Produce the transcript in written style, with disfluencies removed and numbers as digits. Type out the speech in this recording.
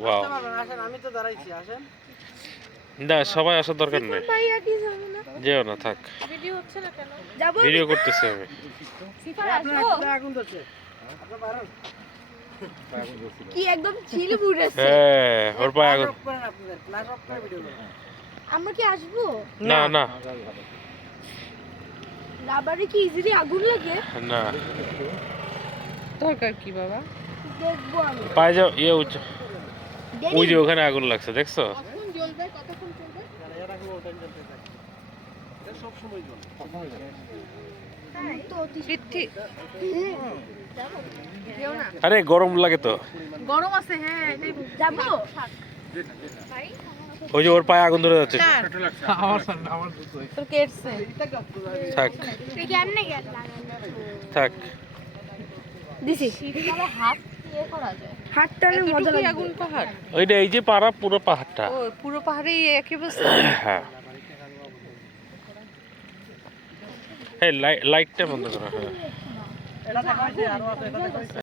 Wow আসেন, আমি তো দাঁড়াইছি, আসেন। না সবাই আসার দরকার নেই ভাইয়া কি যাবো না? যেও না থাক ভিডিও হচ্ছে না কেন? যাবো ভিডিও করতেছি আমি সিফার আপনার আসবো? একটা আগুন ধরছে। আপনার বাইরে কি একদম চিল মুড আছে। হ্যাঁ ওর পায়ে আগুন অফ করেন, আপনাদের ফ্ল্যাশ অফ করে ভিডিও করেন। আমরা কি আসবো? না না রাবারে কি ইজিলি আগুন লাগে? না দরকার কি বাবা? দেখবো আমি। পায়ে যাও ইয়ে ওই দেরি। যে ওখানে আগুন লাগছে দেখছো কখন জ্বলবে? কতক্ষণ চলবে? এটা কোনো টাইম জ্বলতে থাকে। এটা সব সময় জ্বলে। তো পৃথ্বী যেও না। আরে গরম লাগে তো গরম আছে, হ্যাঁ এটাই বলছি। যাবো? ওই যে ওর পায়ে আগুন ধরে যাচ্ছে কার? তোর কেটছে। থাক কেমনে গেল লাগানো? থাক দিছি। শীতকালে হাত ইয়ে করা যায়। হাতটা মজা এতটুকুই লাগবে। আগুন পাহাড়। ওইটা এই যে পাড়া পুরো পাহাড়টা ও পুরো পাহাড়েই একই অবস্থা। হ্যাঁ এই লাইটটা বন্ধ করো হ্যাঁ এটা দেখা হয়েছে, আরো আছে, এটা দেখা হয়েছে।